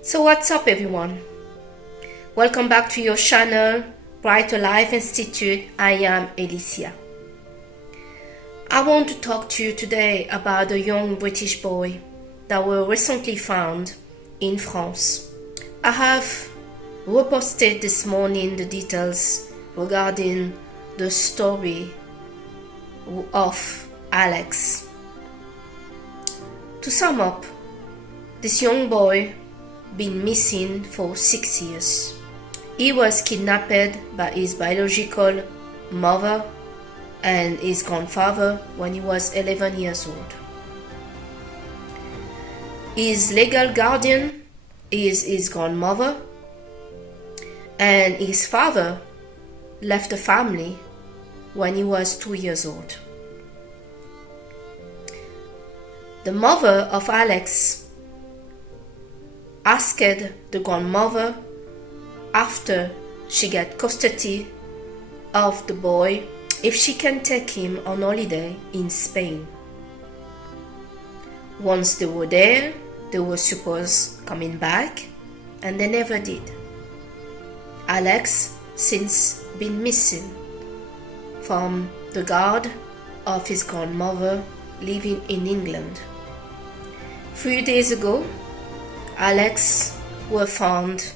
So what's up, everyone? Welcome back to your channel, Brighter Life Institute. I am Alicia. I want to talk to you today about a young British boy that were recently found in France. I have reposted this morning the details regarding the story of Alex. To sum up, this young boy been missing for 6 years. He was kidnapped by his biological mother and his grandfather when he was 11 years old. His legal guardian is his grandmother, and his father left the family when he was 2 years old. The mother of Alex asked the grandmother, after she got custody of the boy, if she can take him on holiday in Spain. Once they were there, they were supposed coming back, and they never did. Alex since been missing from the guard of his grandmother living in England. 3 days ago, Alex was found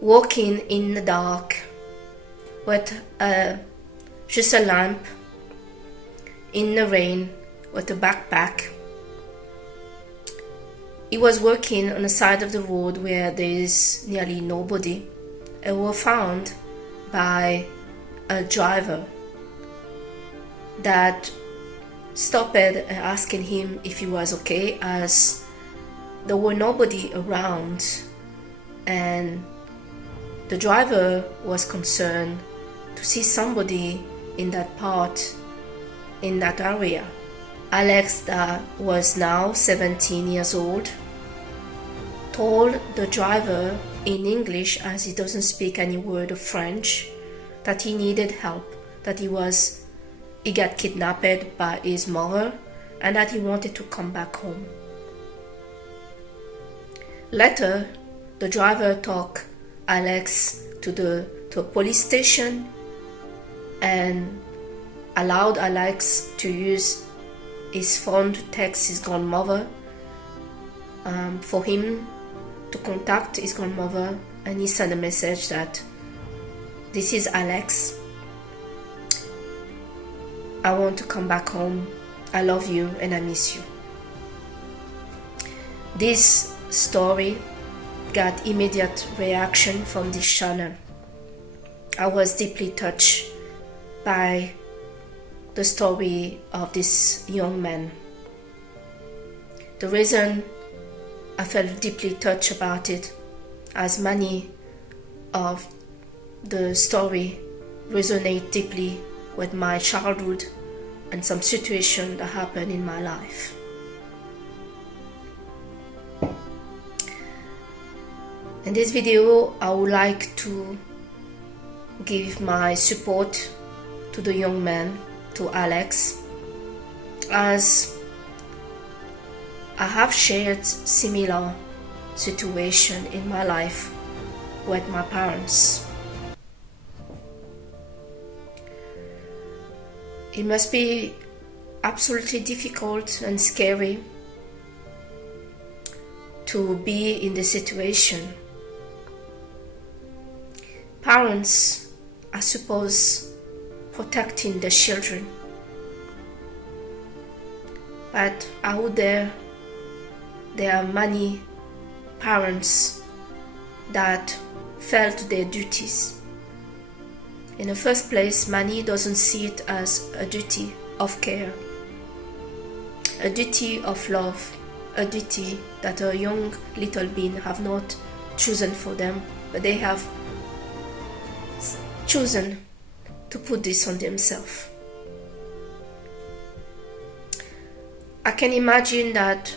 walking in the dark with just a lamp in the rain with a backpack. He was working on the side of the road where there is nearly nobody, and was found by a driver that stopped asking him if he was okay, as there were nobody around, and the driver was concerned to see somebody in that part, in that area. Alex, that was now 17 years old, told the driver in English, as he doesn't speak any word of French, that he needed help, that he got kidnapped by his mother, and that he wanted to come back home. Later, the driver took Alex to a police station and allowed Alex to use his phone to text his grandmother, for him to contact his grandmother, and he sent a message that, "This is Alex. I want to come back home. I love you and I miss you." This story got immediate reaction from this channel. I was deeply touched by the story of this young man. The reason I felt deeply touched about it, as many of the story resonate deeply with my childhood and some situation that happened in my life. In this video, I would like to give my support to the young man, to Alex, as I have shared similar situation in my life with my parents. It must be absolutely difficult and scary to be in this situation. Parents are supposed protecting their children, but out there are many parents that fail to their duties. In the first place, many doesn't see it as a duty of care, a duty of love, a duty that a young little being have not chosen for them, but they have chosen to put this on themselves. I can imagine that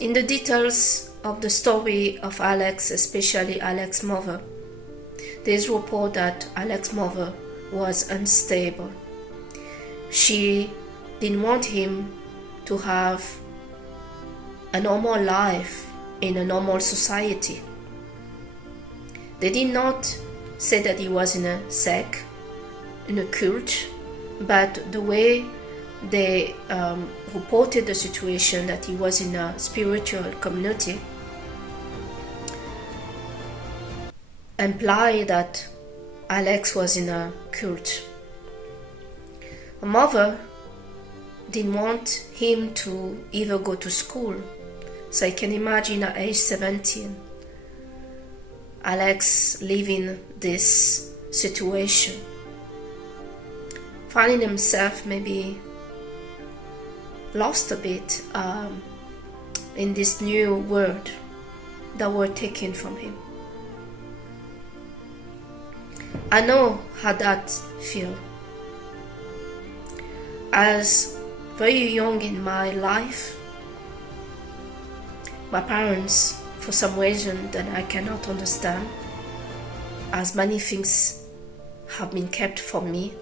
in the details of the story of Alex, especially Alex's mother, there's report that Alex's mother was unstable. She didn't want him to have a normal life in a normal society. They did not say that he was in a sect, in a cult, but the way they reported the situation, that he was in a spiritual community, imply that Alex was in a cult. A mother didn't want him to even go to school, so I can imagine at age 17 Alex living this situation, finding himself maybe lost a bit in this new world that were taken from him. I know how that feels. As very young in my life, my parents, for some reason that I cannot understand, as many things have been kept from me,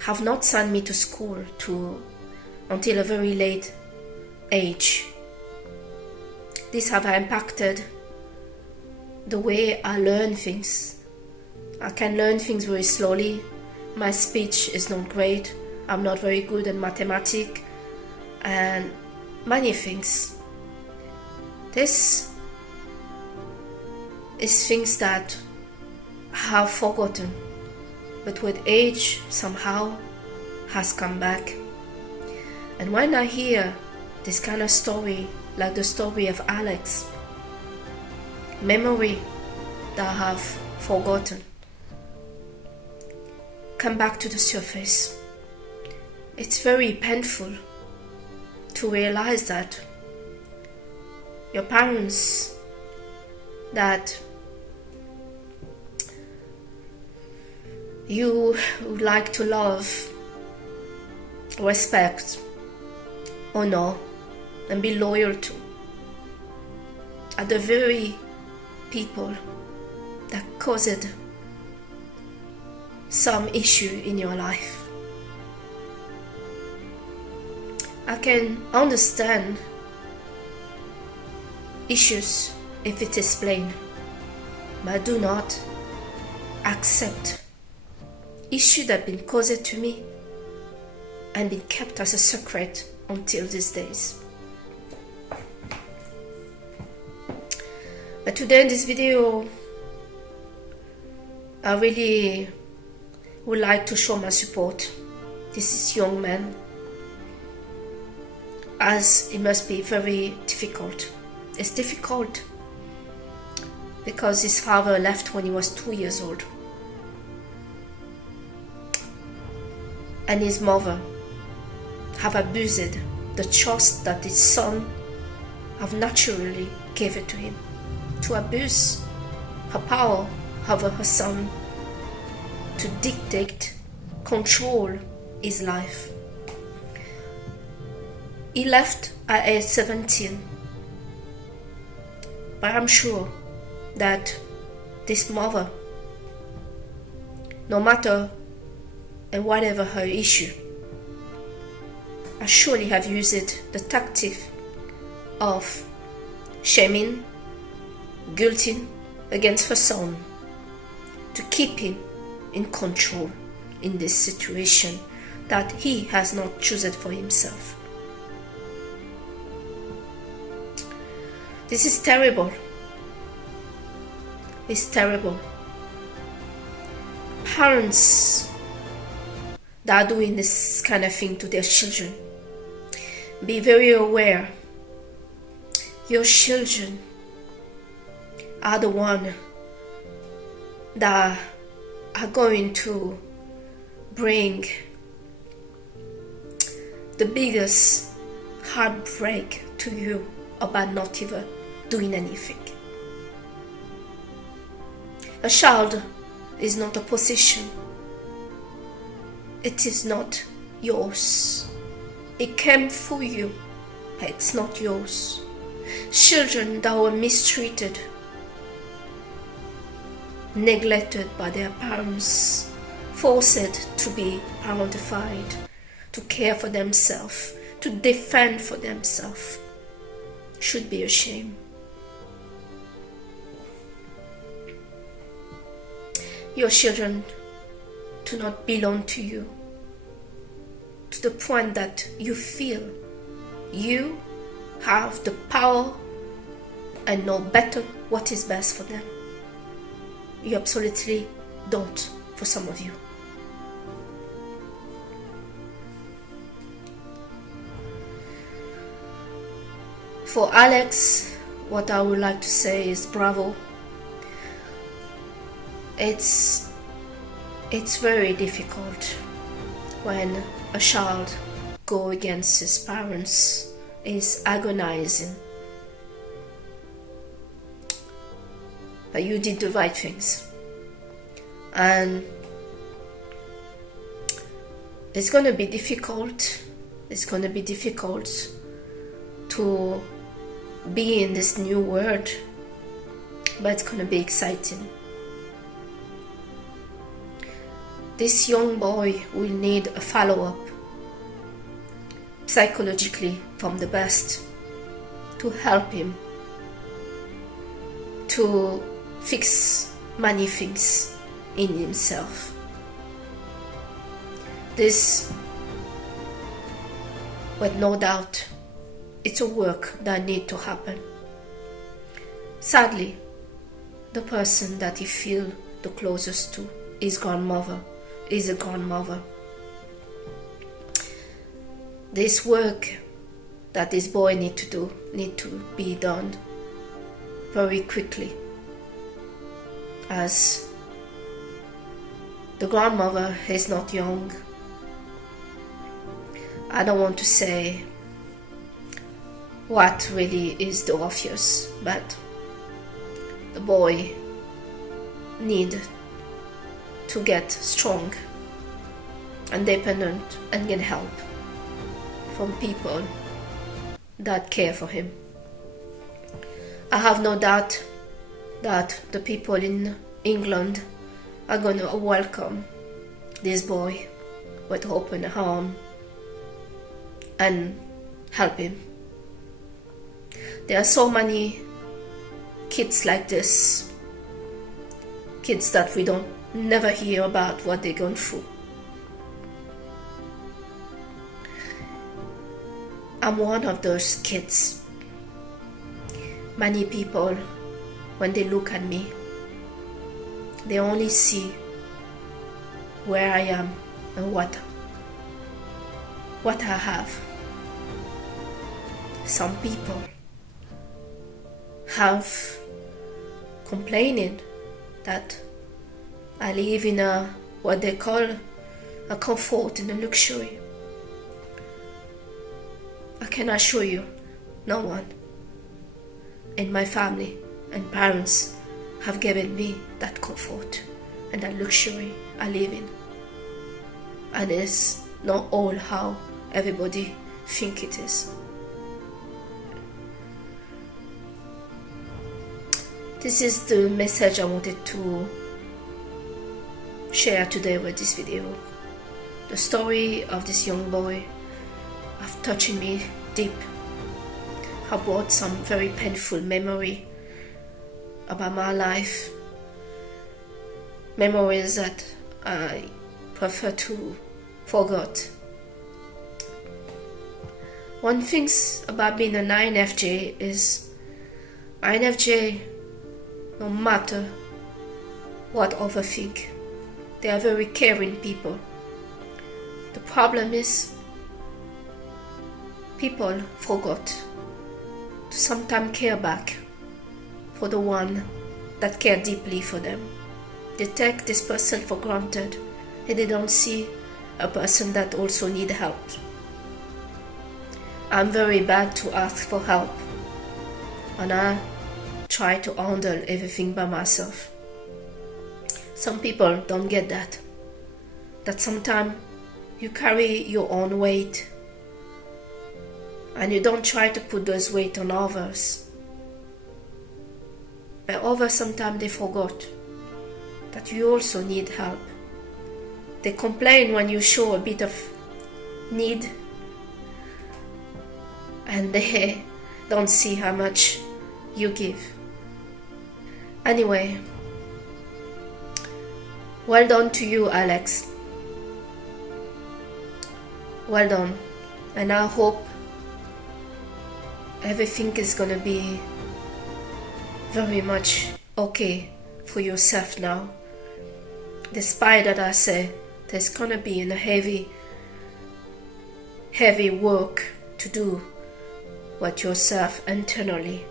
have not sent me to school until a very late age. This have impacted the way I learn things. I can learn things very slowly. My speech is not great. I'm not very good at mathematics and many things. This is things that I have forgotten, but with age somehow has come back. And when I hear this kind of story, like the story of Alex, memory that I have forgotten come back to the surface. It's very painful to realize that your parents that you would like to love, respect, honor, and be loyal to are the very people that caused some issue in your life. I can understand issues if it is plain, but I do not accept issues that have been caused to me and been kept as a secret until these days. But today in this video, I really would like to show my support. This is young man, as it must be very difficult. It's difficult because his father left when he was 2 years old, and his mother have abused the trust that his son have naturally given to him, to abuse her power over her son, to dictate, control his life. He left at age 17, but I'm sure that this mother, no matter and whatever her issue, I surely have used the tactic of shaming, guilting against her son to keep him in control in this situation that he has not chosen for himself. This is terrible. It's terrible. Parents that are doing this kind of thing to their children, be very aware. Your children are the one that are going to bring the biggest heartbreak to you about not even doing anything. A child is not a possession. It is not yours. It came for you, but it's not yours. Children that were mistreated, neglected by their parents, forced to be parentified, to care for themselves, to defend for themselves, should be ashamed. Your children do not belong to you, to the point that you feel you have the power and know better what is best for them. You absolutely don't, for some of you. For Alex, what I would like to say is bravo. It's very difficult when a child goes against his parents, is agonizing. But you did the right things. And it's going to be difficult. It's going to be difficult to be in this new world, but it's going to be exciting. This young boy will need a follow-up psychologically from the best to help him to fix many things in himself. This, with no doubt, it's a work that needs to happen. Sadly, the person that he feels the closest to, his grandmother, is a grandmother. This work that this boy need to be done very quickly, as the grandmother is not young. I don't want to say what really is the obvious, but the boy need to get strong, independent, and get help from people that care for him. I have no doubt that the people in England are going to welcome this boy with open arms and help him. There are so many kids like this, kids that we don't never hear about what they're going through. I'm one of those kids. Many people, when they look at me, they only see where I am and what I have. Some people have complaining that I live in what they call a comfort and a luxury. I can assure you, no one in my family and parents have given me that comfort and that luxury I live in. And it's not all how everybody think it is. This is the message I wanted to share today with this video. The story of this young boy have touched me deep. I brought some very painful memory about my life, memories that I prefer to forget. One thing about being an INFJ is INFJ, no matter what others think, they are very caring people. The problem is people forgot to sometimes care back for the one that care deeply for them. They take this person for granted and they don't see a person that also need help. I'm very bad to ask for help, and I try to handle everything by myself. Some people don't get that sometimes you carry your own weight, and you don't try to put those weight on others. But others sometimes they forgot that you also need help. They complain when you show a bit of need, and they don't see how much you give. Anyway, well done to you, Alex. Well done. And I hope everything is gonna be very much okay for yourself now. Despite that, I say there's gonna be a heavy work to do with yourself internally.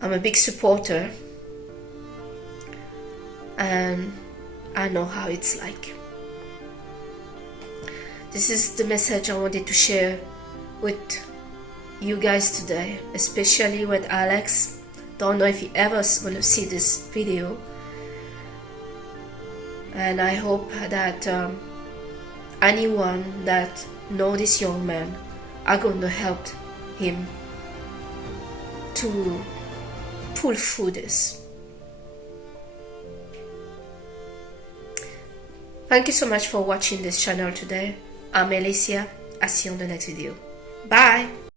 I'm a big supporter, and I know how it's like. This is the message I wanted to share with you guys today, especially with Alex. Don't know if he ever is going to see this video, and I hope that anyone that know this young man are going to help him to pull through this. Thank you so much for watching this channel today. I'm Alicia. I'll see you on the next video. Bye!